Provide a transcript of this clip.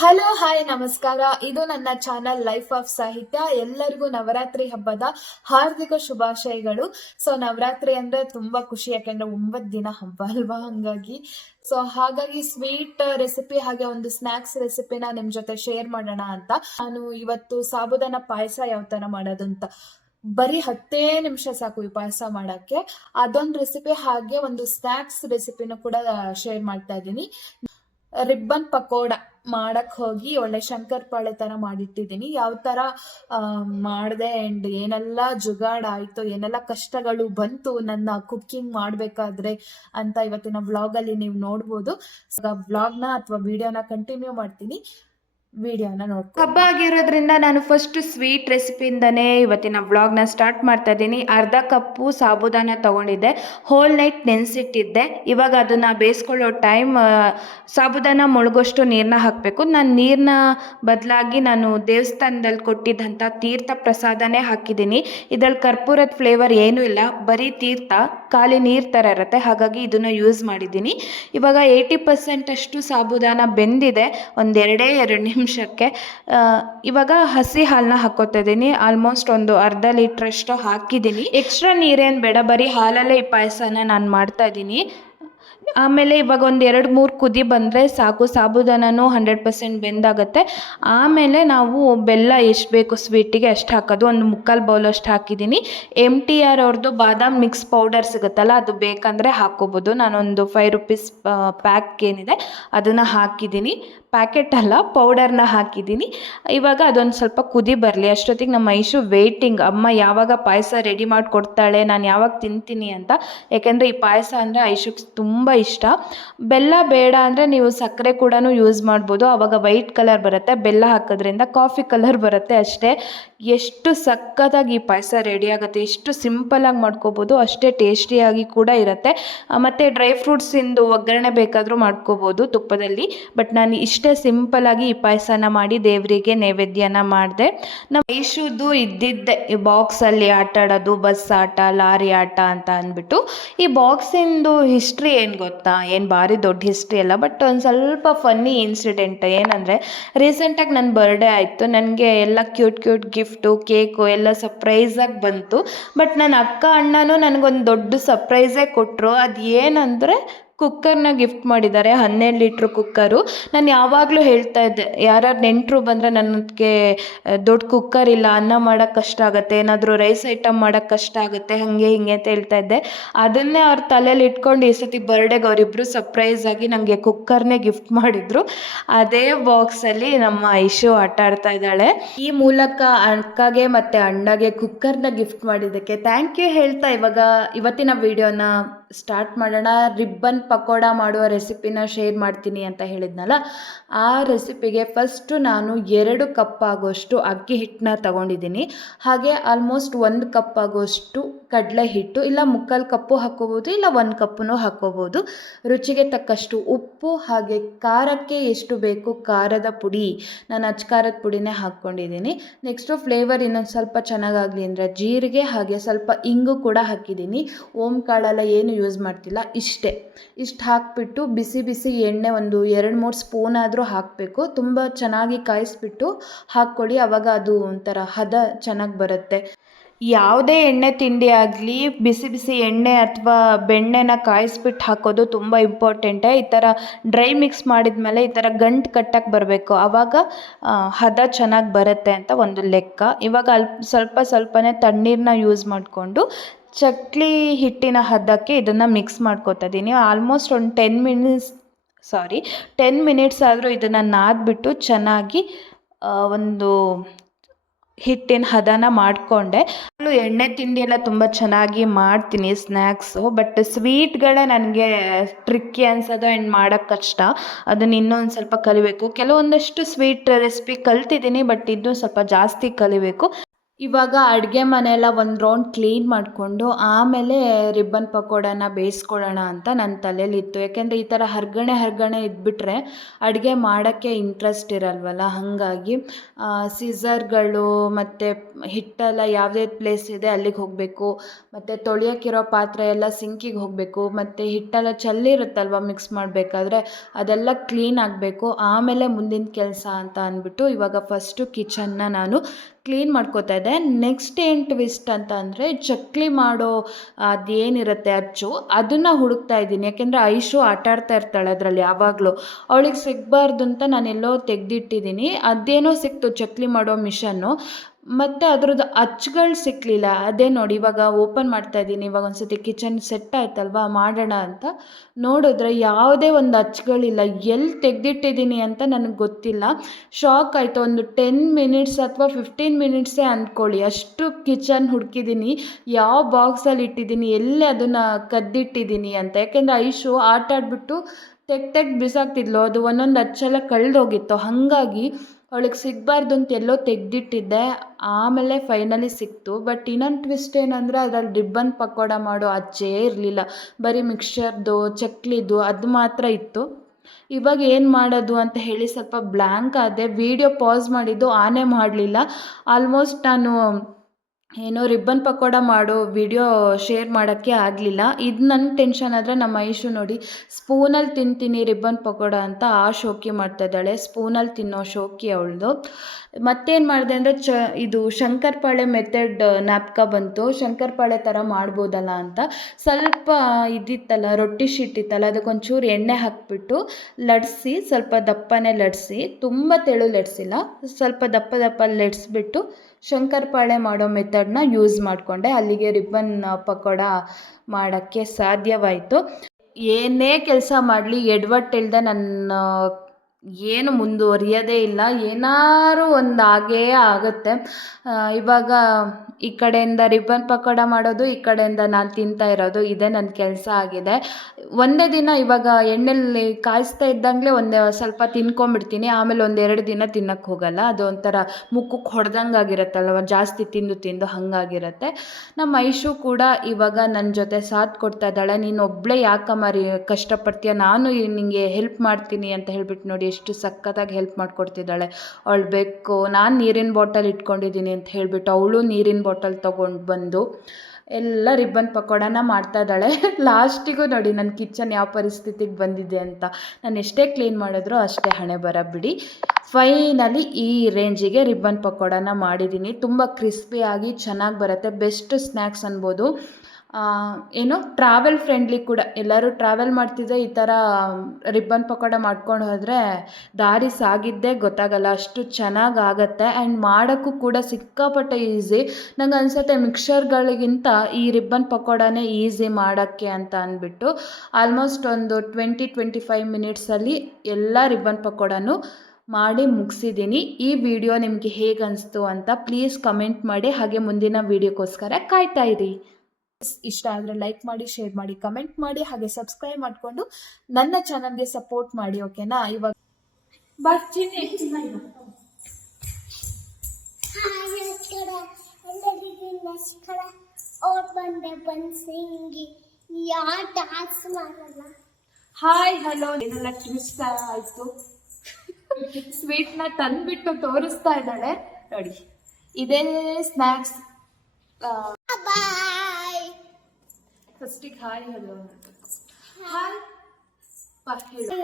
Hello hi ನಮಸ್ಕಾರ. ಇದು ನನ್ನ ಚಾನಲ್ ಲೈಫ್ ಆಫ್ ಸಾಹಿತ್ಯ. ಎಲ್ಲರಿಗೂ ನವರಾತ್ರಿ ಹಬ್ಬದ ಹಾರ್ದಿಕ ಶುಭಾಶಯಗಳು. ಸೊ ನವರಾತ್ರಿ ಅಂದ್ರೆ ತುಂಬಾ ಖುಷಿ, ಯಾಕೆಂದ್ರೆ 9 ದಿನ ಹಬ್ಬ ಅಲ್ವಾ, ಹಾಗಾಗಿ ಸ್ವೀಟ್ ರೆಸಿಪಿ ಹಾಗೆ ಒಂದು ಸ್ನಾಕ್ಸ್ ರೆಸಿಪಿನ ನಿಮ್ ಜೊತೆ ಶೇರ್ ಮಾಡೋಣ ಅಂತ ನಾನು ಇವತ್ತು ಸಾಬುದಾನ ಪಾಯಸ ಯಾವ ತರ ಮಾಡೋದು ಅಂತ. ಬರೀ 10 ನಿಮಿಷ ಸಾಕು ಈ ಪಾಯಸ ಮಾಡಕ್ಕೆ. ಅದೊಂದು ರೆಸಿಪಿ ಹಾಗೆ ಒಂದು ಸ್ನಾಕ್ಸ್ ರೆಸಿಪಿನೂ ಕೂಡ ಶೇರ್ ಮಾಡ್ತಾ ಇದ್ದೀನಿ. ರಿಬ್ಬನ್ ಪಕೋಡ ಮಾಡಕ್ ಹೋಗಿ ಒಳ್ಳೆ ಶಂಕರಪಾಳೆ ತರ ಮಾಡಿಟ್ಟಿದ್ದೀನಿ. ಯಾವ ತರ ಮಾಡಿದೆ ಅಂಡ್ ಏನೆಲ್ಲ ಜುಗಾಡ್ ಆಯ್ತು, ಏನೆಲ್ಲ ಕಷ್ಟಗಳು ಬಂತು ನನ್ನ ಕುಕ್ಕಿಂಗ್ ಮಾಡ್ಬೇಕಾದ್ರೆ ಅಂತ ಇವತ್ತಿನ ವ್ಲಾಗ್ ಅಲ್ಲಿ ನೀವು ನೋಡ್ಬೋದು. ವ್ಲಾಗ್ನ ಅಥವಾ ವಿಡಿಯೋನ ಕಂಟಿನ್ಯೂ ಮಾಡ್ತೀನಿ, ವಿಡಿಯೋನ ನೋಡ್ಕೊ. ಹಬ್ಬ ಆಗಿರೋದ್ರಿಂದ ನಾನು ಫಸ್ಟ್ ಸ್ವೀಟ್ ರೆಸಿಪಿಯಿಂದನೇ ಇವತ್ತಿನ ವ್ಲಾಗ್ನ ಸ್ಟಾರ್ಟ್ ಮಾಡ್ತಾ ಇದ್ದೀನಿ. ಅರ್ಧ ಕಪ್ಪು ಸಾಬುದಾನ ತೊಗೊಂಡಿದ್ದೆ, ಹೋಲ್ ನೈಟ್ ನೆನೆಸಿಟ್ಟಿದ್ದೆ. ಇವಾಗ ಅದನ್ನು ಬೇಯಿಸ್ಕೊಳ್ಳೋ ಟೈಮ್, ಸಾಬುದಾನ ಮುಳುಗೋಷ್ಟು ನೀರನ್ನ ಹಾಕಬೇಕು. ನಾನು ನೀರನ್ನ ಬದಲಾಗಿ ನಾನು ದೇವಸ್ಥಾನದಲ್ಲಿ ಕೊಟ್ಟಿದ್ದಂಥ ತೀರ್ಥ ಪ್ರಸಾದನೇ ಹಾಕಿದ್ದೀನಿ. ಇದರಲ್ಲಿ ಕರ್ಪೂರದ ಫ್ಲೇವರ್ ಏನೂ ಇಲ್ಲ, ಬರೀ ತೀರ್ಥ, ಖಾಲಿ ನೀರು ಥರ ಇರುತ್ತೆ. ಹಾಗಾಗಿ ಇದನ್ನು ಯೂಸ್ ಮಾಡಿದ್ದೀನಿ. ಇವಾಗ 80% ಅಷ್ಟು ಸಾಬುದಾನ ಬೆಂದಿದೆ, ಒಂದೆರಡು ನಿಮಿಷಕ್ಕೆ. ಇವಾಗ ಹಸಿ ಹಾಲನ್ನ ಹಾಕೋತಾ ಇದ್ದೀನಿ. ಆಲ್ಮೋಸ್ಟ್ ಒಂದು ಅರ್ಧ ಲೀಟ್ರಷ್ಟು ಹಾಕಿದ್ದೀನಿ. ಎಕ್ಸ್ಟ್ರಾ ನೀರೇನು ಬೇಡ, ಬರೀ ಹಾಲಲ್ಲೇ ಈ ಪಾಯಸನ ನಾನು ಮಾಡ್ತಾ ಇದ್ದೀನಿ. ಆಮೇಲೆ ಇವಾಗ ಒಂದು 2-3 ಕುದಿ ಬಂದರೆ ಸಾಕು, ಸಾಬುದಾನನೂ 100% ಬೆಂದಾಗುತ್ತೆ. ಆಮೇಲೆ ನಾವು ಬೆಲ್ಲ ಎಷ್ಟು ಬೇಕು ಸ್ವೀಟಿಗೆ ಅಷ್ಟು ಹಾಕೋದು. ಒಂದು 3/4 ಬೌಲ್ ಅಷ್ಟು ಹಾಕಿದ್ದೀನಿ. MTR ಅವ್ರದ್ದು ಬಾದಾಮ್ ಮಿಕ್ಸ್ ಪೌಡರ್ ಸಿಗುತ್ತಲ್ಲ, ಅದು ಬೇಕಂದರೆ ಹಾಕ್ಕೋಬೋದು. ನಾನೊಂದು 5 ರೂಪೀಸ್ ಪ್ಯಾಕ್ ಏನಿದೆ ಅದನ್ನು ಹಾಕಿದ್ದೀನಿ. ಪ್ಯಾಕೆಟ್ ಅಲ್ಲ, ಪೌಡರ್ನ ಹಾಕಿದ್ದೀನಿ. ಇವಾಗ ಅದೊಂದು ಸ್ವಲ್ಪ ಕುದಿ ಬರಲಿ. ಅಷ್ಟೊತ್ತಿಗೆ ನಮ್ಮ ಐಶು ವೇಟಿಂಗ್, ಅಮ್ಮ ಯಾವಾಗ ಪಾಯಸ ರೆಡಿ ಮಾಡಿ ಕೊಡ್ತಾಳೆ, ನಾನು ಯಾವಾಗ ತಿಂತೀನಿ ಅಂತ. ಯಾಕೆಂದರೆ ಈ ಪಾಯಸ ಅಂದರೆ ಐಶುಗೆ ತುಂಬ ಇಷ್ಟ. ಬೆಲ್ಲ ಬೇಡ ಅಂದರೆ ನೀವು ಸಕ್ಕರೆ ಕೂಡ ಯೂಸ್ ಮಾಡ್ಬೋದು, ಆವಾಗ ವೈಟ್ ಕಲರ್ ಬರುತ್ತೆ. ಬೆಲ್ಲ ಹಾಕೋದ್ರಿಂದ ಕಾಫಿ ಕಲರ್ ಬರುತ್ತೆ ಅಷ್ಟೇ. ಎಷ್ಟು ಸಕ್ಕತ್ತಾಗಿ ಈ ಪಾಯಸ ರೆಡಿ ಆಗುತ್ತೆ, ಎಷ್ಟು ಸಿಂಪಲಾಗಿ ಮಾಡ್ಕೋಬೋದು, ಅಷ್ಟೇ ಟೇಸ್ಟಿಯಾಗಿ ಕೂಡ ಇರುತ್ತೆ. ಮತ್ತು ಡ್ರೈ ಫ್ರೂಟ್ಸಿಂದು ಒಗ್ಗರಣೆ ಬೇಕಾದರೂ ಮಾಡ್ಕೋಬೋದು ತುಪ್ಪದಲ್ಲಿ. ಬಟ್ ನಾನು ಇಷ್ಟೇ ಸಿಂಪಲಾಗಿ ಈ ಪಾಯಸನ ಮಾಡಿ ದೇವರಿಗೆ ನೈವೇದ್ಯನ ಮಾಡಿದೆ. ನಮ್ಮ ಐಶುದು ಇದ್ದಿದ್ದೆ ಈ ಬಾಕ್ಸಲ್ಲಿ ಆಟ ಆಡೋದು, ಬಸ್ ಆಟ, ಲಾರಿ ಆಟ ಅಂತ ಅಂದ್ಬಿಟ್ಟು. ಈ ಬಾಕ್ಸಿಂದು ಹಿಸ್ಟ್ರಿ ಏನು ಗೊತ್ತಾ, ಏನು ಭಾರಿ ದೊಡ್ಡ ಹಿಸ್ಟ್ರಿ ಅಲ್ಲ, ಬಟ್ ಒಂದು ಸ್ವಲ್ಪ ಫನ್ನಿ ಇನ್ಸಿಡೆಂಟ್. ಏನಂದರೆ ರೀಸೆಂಟಾಗಿ ನನ್ನ ಬರ್ಡೇ ಆಯಿತು. ನನಗೆ ಎಲ್ಲ ಕ್ಯೂಟ್ ಗಿಫ್ಟು, ಕೇಕು ಎಲ್ಲ ಸರ್ಪ್ರೈಸಾಗಿ ಬಂತು. ಬಟ್ ನನ್ನ ಅಕ್ಕ ಅಣ್ಣನೂ ನನಗೊಂದು ದೊಡ್ಡ ಸರ್ಪ್ರೈಸೇ ಕೊಟ್ಟರು. ಅದು ಏನಂದರೆ ಕುಕ್ಕರ್ನ ಗಿಫ್ಟ್ ಮಾಡಿದ್ದಾರೆ, 12 ಲೀಟ್ರ್ ಕುಕ್ಕರು. ನಾನು ಯಾವಾಗಲೂ ಹೇಳ್ತಾ ಇದ್ದೆ, ಯಾರ್ಯಾರು ನೆಂಟರು ಬಂದರೆ ನನಗೆ ದೊಡ್ಡ ಕುಕ್ಕರ್ ಇಲ್ಲ, ಅನ್ನ ಮಾಡೋಕ್ಕೆ ಕಷ್ಟ ಆಗುತ್ತೆ, ಏನಾದರೂ ರೈಸ್ ಐಟಮ್ ಮಾಡೋಕ್ಕೆ ಕಷ್ಟ ಆಗುತ್ತೆ, ಹಾಗೆ ಹಿಂಗೆ ಅಂತ ಹೇಳ್ತಾ ಇದ್ದೆ. ಅದನ್ನೇ ಅವ್ರ ತಲೆಯಲ್ಲಿ ಇಟ್ಕೊಂಡು ಈ ಸತಿ ಬರ್ಡೇಗೆ ಅವರಿಬ್ಬರು ಸರ್ಪ್ರೈಸಾಗಿ ನನಗೆ ಕುಕ್ಕರ್ನೇ ಗಿಫ್ಟ್ ಮಾಡಿದರು. ಅದೇ ಬಾಕ್ಸಲ್ಲಿ ನಮ್ಮ ಐಶು ಆಟ ಆಡ್ತಾ ಇದ್ದಾಳೆ. ಈ ಮೂಲಕ ಅಕ್ಕಗೆ ಮತ್ತು ಅಣ್ಣಗೆ ಕುಕ್ಕರ್ನ ಗಿಫ್ಟ್ ಮಾಡಿದ್ದಕ್ಕೆ ಥ್ಯಾಂಕ್ ಯು ಹೇಳ್ತಾ ಇವತ್ತಿನ ವಿಡಿಯೋನ ಸ್ಟಾರ್ಟ್ ಮಾಡೋಣ. ರಿಬ್ಬನ್ ಪಕೋಡ ಮಾಡುವ ರೆಸಿಪಿನ ಶೇರ್ ಮಾಡ್ತೀನಿ ಅಂತ ಹೇಳಿದ್ನಲ್ಲ, ಆ ರೆಸಿಪಿಗೆ ಫಸ್ಟು ನಾನು 2 ಕಪ್ ಆಗೋಷ್ಟು ಅಕ್ಕಿ ಹಿಟ್ಟನ್ನ ತಗೊಂಡಿದ್ದೀನಿ. ಹಾಗೆ ಆಲ್ಮೋಸ್ಟ್ 1 ಕಪ್ ಆಗೋಷ್ಟು ಕಡಲೆ ಹಿಟ್ಟು, ಇಲ್ಲ 3/4 ಕಪ್ಪು ಹಾಕ್ಕೋಬೋದು, ಇಲ್ಲ 1 ಕಪ್ಪು ಹಾಕ್ಕೋಬೋದು. ರುಚಿಗೆ ತಕ್ಕಷ್ಟು ಉಪ್ಪು, ಹಾಗೆ ಖಾರಕ್ಕೆ ಎಷ್ಟು ಬೇಕು ಖಾರದ ಪುಡಿ, ನಾನು ಖಾರದ ಪುಡಿನೇ ಹಾಕ್ಕೊಂಡಿದ್ದೀನಿ. ನೆಕ್ಸ್ಟು ಫ್ಲೇವರ್ ಇನ್ನೊಂದು ಸ್ವಲ್ಪ ಚೆನ್ನಾಗಾಗಲಿ ಅಂದರೆ ಜೀರಿಗೆ, ಹಾಗೆ ಸ್ವಲ್ಪ ಇಂಗು ಕೂಡ ಹಾಕಿದ್ದೀನಿ. ಓಂ ಕಾಳೆಲ್ಲ ಏನು ಯೂಸ್ ಮಾಡ್ತಿಲ್ಲ. ಇಷ್ಟು ಹಾಕಿಬಿಟ್ಟು ಬಿಸಿ ಎಣ್ಣೆ ಒಂದು 2-3 ಸ್ಪೂನ್ ಆದರೂ ಹಾಕಬೇಕು. ತುಂಬ ಚೆನ್ನಾಗಿ ಕಾಯಿಸ್ಬಿಟ್ಟು ಹಾಕ್ಕೊಳ್ಳಿ, ಆವಾಗ ಅದು ಒಂಥರ ಹದ ಚೆನ್ನಾಗಿ ಬರುತ್ತೆ. ಯಾವುದೇ ಎಣ್ಣೆ ತಿಂಡಿ ಆಗಲಿ ಬಿಸಿ ಎಣ್ಣೆ ಅಥವಾ ಬೆಣ್ಣೆನ ಕಾಯಿಸ್ಬಿಟ್ಟು ಹಾಕೋದು ತುಂಬ ಇಂಪಾರ್ಟೆಂಟೇ. ಈ ಥರ ಡ್ರೈ ಮಿಕ್ಸ್ ಮಾಡಿದ್ಮೇಲೆ ಈ ಥರ ಗಂಟು ಕಟ್ಟಕ್ಕೆ ಬರಬೇಕು, ಆವಾಗ ಹದ ಚೆನ್ನಾಗಿ ಬರುತ್ತೆ ಅಂತ ಒಂದು ಲೆಕ್ಕ. ಇವಾಗ ಸ್ವಲ್ಪನೇ ತಣ್ಣೀರನ್ನ ಯೂಸ್ ಮಾಡಿಕೊಂಡು ಚಕ್ಲಿ ಹಿಟ್ಟಿನ ಹದಕ್ಕೆ ಇದನ್ನು ಮಿಕ್ಸ್ ಮಾಡ್ಕೊತಾ ಇದ್ದೀನಿ. ಆಲ್ಮೋಸ್ಟ್ ಒಂದು 10 ಮಿನಿಟ್ಸ್ ಆದರೂ ಇದನ್ನು ನಾದ್ಬಿಟ್ಟು ಚೆನ್ನಾಗಿ ಒಂದು ಹಿಟ್ಟಿನ ಹದನ ಮಾಡಿಕೊಂಡೆ. ಎಣ್ಣೆ ತಿಂಡಿ ಎಲ್ಲ ತುಂಬ ಚೆನ್ನಾಗಿ ಮಾಡ್ತೀನಿ, ಸ್ನ್ಯಾಕ್ಸು. ಬಟ್ ಸ್ವೀಟ್ಗಳೇ ನನಗೆ ಟ್ರಿಕ್ಕಿ ಅನ್ಸೋದು ಆ್ಯಂಡ್ ಮಾಡೋಕ್ಕೆ ಕಷ್ಟ. ಅದನ್ನು ಇನ್ನೊಂದು ಸ್ವಲ್ಪ ಕಲಿಬೇಕು. ಕೆಲವೊಂದಷ್ಟು ಸ್ವೀಟ್ ರೆಸಿಪಿ ಕಲ್ತಿದ್ದೀನಿ, ಬಟ್ ಇನ್ನೂ ಸ್ವಲ್ಪ ಜಾಸ್ತಿ ಕಲಿಬೇಕು. ಇವಾಗ ಅಡುಗೆ ಮನೆಯೆಲ್ಲ ಒಂದು ರೌಂಡ್ ಕ್ಲೀನ್ ಮಾಡಿಕೊಂಡು ಆಮೇಲೆ ರಿಬ್ಬನ್ ಪಕೋಡನ ಬೇಯಿಸ್ಕೊಳ್ಳೋಣ ಅಂತ ನನ್ನ ತಲೆಯಲ್ಲಿತ್ತು. ಯಾಕೆಂದರೆ ಈ ಥರ ಹರ್ಗಣೆ ಇದ್ಬಿಟ್ರೆ ಅಡುಗೆ ಮಾಡೋಕ್ಕೆ ಇಂಟ್ರೆಸ್ಟ್ ಇರಲ್ವಲ್ಲ. ಹಾಗಾಗಿ ಸಿಸರ್ಗಳು ಮತ್ತು ಹಿಟ್ಟೆಲ್ಲ ಯಾವುದೇ ಪ್ಲೇಸ್ ಇದೆ ಅಲ್ಲಿಗೆ ಹೋಗಬೇಕು, ಮತ್ತು ತೊಳೆಯೋಕ್ಕಿರೋ ಪಾತ್ರೆ ಎಲ್ಲ ಸಿಂಕಿಗೆ ಹೋಗಬೇಕು, ಮತ್ತು ಹಿಟ್ಟೆಲ್ಲ ಚೆಲ್ಲಿರುತ್ತಲ್ವ ಮಿಕ್ಸ್ ಮಾಡಬೇಕಾದ್ರೆ ಅದೆಲ್ಲ ಕ್ಲೀನ್ ಆಗಬೇಕು, ಆಮೇಲೆ ಮುಂದಿನ ಕೆಲಸ ಅಂತ ಅಂದ್ಬಿಟ್ಟು ಇವಾಗ ಫಸ್ಟು ಕಿಚನ್ನ ನಾನು ಕ್ಲೀನ್ ಮಾಡ್ಕೋತಾ ಇದ್ದೆ. ನೆಕ್ಸ್ಟ್ ಏನು ಟ್ವಿಸ್ಟ್ ಅಂತ ಅಂದರೆ ಚಕ್ಲಿ ಮಾಡೋ ಅದೇನಿರುತ್ತೆ ಅಚ್ಚು, ಅದನ್ನು ಹುಡುಕ್ತಾ ಇದ್ದೀನಿ. ಯಾಕೆಂದರೆ ಐಶು ಆಟಾಡ್ತಾ ಇರ್ತಾಳೆ ಅದರಲ್ಲಿ ಯಾವಾಗಲೂ. ಅವಳಿಗೆ ಸಿಗಬಾರ್ದು ಅಂತ ನಾನೆಲ್ಲೋ ತೆಗೆದಿಟ್ಟಿದ್ದೀನಿ. ಅದೇನೋ ಸಿಕ್ತು ಚಕ್ಲಿ ಮಾಡೋ ಮಿಷನ್ನು, ಮತ್ತು ಅದ್ರದ್ದು ಅಚ್ಚುಗಳು ಸಿಕ್ಕಲಿಲ್ಲ. ಅದೇ ನೋಡಿ ಇವಾಗ ಓಪನ್ ಮಾಡ್ತಾಯಿದ್ದೀನಿ. ಇವಾಗ ಒಂದು ಸತಿ ಕಿಚನ್ ಸೆಟ್ ಆಯ್ತಲ್ವ ಮಾಡೋಣ ಅಂತ ನೋಡಿದ್ರೆ ಯಾವುದೇ ಒಂದು ಅಚ್ಚುಗಳಿಲ್ಲ. ಎಲ್ಲಿ ತೆಗೆದಿಟ್ಟಿದ್ದೀನಿ ಅಂತ ನನಗೆ ಗೊತ್ತಿಲ್ಲ. ಶಾಕ್ ಆಯಿತು. ಒಂದು 10 ಮಿನಿಟ್ಸ್ ಅಥವಾ 15 ಮಿನಿಟ್ಸೇ ಅಂದ್ಕೊಳ್ಳಿ, ಅಷ್ಟು ಕಿಚನ್ ಹುಡುಕಿದ್ದೀನಿ ಯಾವ ಬಾಕ್ಸಲ್ಲಿ ಇಟ್ಟಿದ್ದೀನಿ, ಎಲ್ಲಿ ಅದನ್ನು ಕದ್ದಿಟ್ಟಿದ್ದೀನಿ ಅಂತ. ಯಾಕೆಂದರೆ ಐಶು ಆಟ ಆಡಿಬಿಟ್ಟು ತೆಗ್ದು ಬಿಸಾಕ್ತಿದ್ಲು, ಅದು ಒಂದೊಂದು ಅಚ್ಚೆಲ್ಲ ಕಳೆದೋಗಿತ್ತು. ಹಾಗಾಗಿ ಅವಳಿಗೆ ಸಿಗಬಾರ್ದು ಅಂತ ಎಲ್ಲೋ ತೆಗೆದಿಟ್ಟಿದ್ದೆ. ಆಮೇಲೆ ಫೈನಲಿ ಸಿಕ್ತು. ಬಟ್ ಇನ್ನೊಂದು ಟ್ವಿಸ್ಟ್ ಏನಂದರೆ ಅದರಲ್ಲಿ ರಿಬ್ಬನ್ ಪಕೋಡ ಮಾಡೋ ಅಚ್ಚೇ ಇರಲಿಲ್ಲ. ಬರೀ ಮಿಕ್ಸ್ಚರ್ದು ಚಕ್ಲಿದು ಅದು ಮಾತ್ರ ಇತ್ತು. ಇವಾಗ ಏನು ಮಾಡೋದು ಅಂತ ಹೇಳಿ ಸ್ವಲ್ಪ ಬ್ಲ್ಯಾಂಕ್ ಆದೆ. ವಿಡಿಯೋ ಪಾಸ್ ಮಾಡಿದ್ದು ಆನೇ ಮಾಡಲಿಲ್ಲ. ಆಲ್ಮೋಸ್ಟ್ ನಾನು ಏನೋ ರಿಬ್ಬನ್ ಪಕೋಡ ಮಾಡೋ ವಿಡಿಯೋ ಶೇರ್ ಮಾಡೋಕ್ಕೆ ಆಗಲಿಲ್ಲ. ಇದು ನನ್ನ ಟೆನ್ಷನ್. ಆದರೆ ನಮ್ಮ ಐಶು ನೋಡಿ ಸ್ಪೂನಲ್ಲಿ ತಿಂತೀನಿ ರಿಬ್ಬನ್ ಪಕೋಡ ಅಂತ ಆ ಶೋಕಿ ಮಾಡ್ತಾಯಿದ್ದಾಳೆ. ಸ್ಪೂನಲ್ಲಿ ತಿನ್ನೋ ಶೋಕಿ ಅವಳದು. ಮತ್ತೇನು ಮಾಡಿದೆ ಅಂದರೆ ಇದು ಶಂಕರಪಾಳೆ ಮೆಥಡ್ ಜ್ಞಾಪಕ ಬಂತು. ಶಂಕರಪಾಳೆ ಥರ ಮಾಡ್ಬೋದಲ್ಲ ಅಂತ ಸ್ವಲ್ಪ ಇದಿತ್ತಲ್ಲ ರೊಟ್ಟಿ ಶೀಟ್ ಇತ್ತಲ್ಲ, ಅದಕ್ಕೊಂಚೂರು ಎಣ್ಣೆ ಹಾಕಿಬಿಟ್ಟು ಲಟ್ಸಿ, ಸ್ವಲ್ಪ ದಪ್ಪನೇ ಲಟ್ಸಿ, ತುಂಬ ತೆಳು ಲಟ್ಸಿಲ್ಲ, ಸ್ವಲ್ಪ ದಪ್ಪ ಲಟ್ಸ್ಬಿಟ್ಟು ಶಂಕರಪಾಳೆ ಮಾಡೋ ಮೆಥಡನ್ನ ಯೂಸ್ ಮಾಡಿಕೊಂಡೆ. ಅಲ್ಲಿಗೆ ರಿಬ್ಬನ್ ಪಕೋಡ ಮಾಡೋಕ್ಕೆ ಸಾಧ್ಯವಾಯಿತು. ಏನೇ ಕೆಲಸ ಮಾಡಲಿ ಎಡವಟ್ಟಿಲ್ಲದೆ ನನ್ನ ಏನು ಮುಂದುವರಿಯೋದೇ ಇಲ್ಲ. ಏನಾದ್ರು ಒಂದು ಆಗೇ ಆಗುತ್ತೆ. ಇವಾಗ ಈ ಕಡೆಯಿಂದ ರಿಬ್ಬನ್ ಪಕೋಡ ಮಾಡೋದು, ಈ ಕಡೆಯಿಂದ ನಾನು ತಿಂತಾ ಇರೋದು, ಇದೇ ನನ್ನ ಕೆಲಸ ಆಗಿದೆ. ಒಂದೇ ದಿನ ಇವಾಗ ಎಣ್ಣೆಲಿ ಕಾಯಿಸ್ತಾ ಇದ್ದಂಗೆ ಸ್ವಲ್ಪ ತಿನ್ಕೊಂಬಿಡ್ತೀನಿ. ಆಮೇಲೆ 1-2 ದಿನ ತಿನ್ನೋಕ್ಕೆ ಹೋಗಲ್ಲ. ಅದು ಒಂಥರ ಮುಖಕ್ಕೆ ಹೊಡೆದಂಗೆ ಆಗಿರುತ್ತಲ್ವ, ಜಾಸ್ತಿ ತಿಂದು ಹಾಗಾಗಿರುತ್ತೆ. ನಮ್ಮ ಐಶು ಕೂಡ ಇವಾಗ ನನ್ನ ಜೊತೆ ಸಾಥ್ ಕೊಡ್ತಾ ಇದ್ದಾಳೆ. ನೀನು ಒಬ್ಬಳೇ ಯಾಕಮ್ಮ ಕಷ್ಟಪಡ್ತೀಯ, ನಾನು ನಿನಗೆ ಹೆಲ್ಪ್ ಮಾಡ್ತೀನಿ ಅಂತ ಹೇಳ್ಬಿಟ್ಟು ನೋಡಿ ಎಷ್ಟು ಸಖತ್ತಾಗಿ ಹೆಲ್ಪ್ ಮಾಡಿಕೊಡ್ತಿದ್ದಾಳೆ. ಅವಳು ಬೇಕು, ನಾನು ನೀರಿನ ಬಾಟಲ್ ಇಟ್ಕೊಂಡಿದ್ದೀನಿ ಅಂತ ಹೇಳಿಬಿಟ್ಟು ಅವಳು ನೀರಿನ ಬಾಟಲ್ ತೊಗೊಂಡು ಬಂದು ಎಲ್ಲ ರಿಬ್ಬನ್ ಪಕೋಡನ ಮಾಡ್ತಾ ಇದ್ದಾಳೆ. ಲಾಸ್ಟಿಗೂ ನೋಡಿ ನನ್ನ ಕಿಚನ್ ಯಾವ ಪರಿಸ್ಥಿತಿಗೆ ಬಂದಿದೆ ಅಂತ. ನಾನು ಎಷ್ಟೇ ಕ್ಲೀನ್ ಮಾಡಿದ್ರೂ ಅಷ್ಟೇ ಹಣೆ ಬರ ಬಿಡಿ. ಫೈನಲಿ ಈ ರೇಂಜಿಗೆ ರಿಬ್ಬನ್ ಪಕೋಡನ ಮಾಡಿದ್ದೀನಿ. ತುಂಬ ಕ್ರಿಸ್ಪಿಯಾಗಿ ಚೆನ್ನಾಗಿ ಬರುತ್ತೆ. ಬೆಸ್ಟ್ ಸ್ನ್ಯಾಕ್ಸ್ ಅನ್ಬೋದು. ಏನು ಟ್ರಾವೆಲ್ ಫ್ರೆಂಡ್ಲಿ ಕೂಡ. ಎಲ್ಲರೂ ಟ್ರಾವೆಲ್ ಮಾಡ್ತಿದ್ದರೆ ಈ ಥರ ರಿಬ್ಬನ್ ಪಕೋಡ ಮಾಡ್ಕೊಂಡು ಹೋದರೆ ದಾರಿ ಸಾಗಿದ್ದೇ ಗೊತ್ತಾಗಲ್ಲ, ಅಷ್ಟು ಚೆನ್ನಾಗಾಗತ್ತೆ. ಆ್ಯಂಡ್ ಮಾಡೋಕ್ಕೂ ಕೂಡ ಸಿಕ್ಕಾಪಟ್ಟೆ ಈಸಿ. ನಂಗೆ ಅನಿಸುತ್ತೆ ಮಿಕ್ಸರ್ಗಳಿಗಿಂತ ಈ ರಿಬ್ಬನ್ ಪಕೋಡನೇ ಈಸಿ ಮಾಡೋಕ್ಕೆ ಅಂತ ಅಂದ್ಬಿಟ್ಟು ಆಲ್ಮೋಸ್ಟ್ ಒಂದು 20-25 ಮಿನಿಟ್ಸಲ್ಲಿ ಎಲ್ಲ ರಿಬ್ಬನ್ ಪಕೋಡನೂ ಮಾಡಿ ಮುಗಿಸಿದ್ದೀನಿ. ಈ ವಿಡಿಯೋ ನಿಮಗೆ ಹೇಗೆ ಅನಿಸ್ತು ಅಂತ ಪ್ಲೀಸ್ ಕಮೆಂಟ್ ಮಾಡಿ. ಹಾಗೆ ಮುಂದಿನ ವಿಡಿಯೋಕ್ಕೋಸ್ಕರ ಕಾಯ್ತಾ ಇರಿ. ಇಷ್ಟ ಆದರೆ ಲೈಕ್ ಮಾಡಿ, ಶೇರ್ ಮಾಡಿ, ಕಮೆಂಟ್ ಮಾಡಿ, ಹಾಗೆ ಸಬ್ಸ್ಕ್ರೈಬ್ ಮಾಡಿಕೊಂಡು ನನ್ನ ಚಾನಲ್ಗೆ ಸಪೋರ್ಟ್ ಮಾಡಿ. ಓಕೆನಾ? ಇವಾಗ ಹಾಯ್ ಹಲೋ ಇದೆಲ್ಲ ಟ್ವಿಸ್ಟ್ ಆಯಿತು. ಸ್ವೀಟ್ನ ತಂದ್ಬಿಟ್ಟು ತೋರಿಸ್ತಾ ಇದ್ದಾಳೆ ನೋಡಿ. ಇದೇ ಸ್ನ್ಯಾಕ್ಸ್. ಫಸ್ಟಿಗೆ ಹಾಯ್ ಹಲೋ ಹಾಯ್ ಹೇಳು.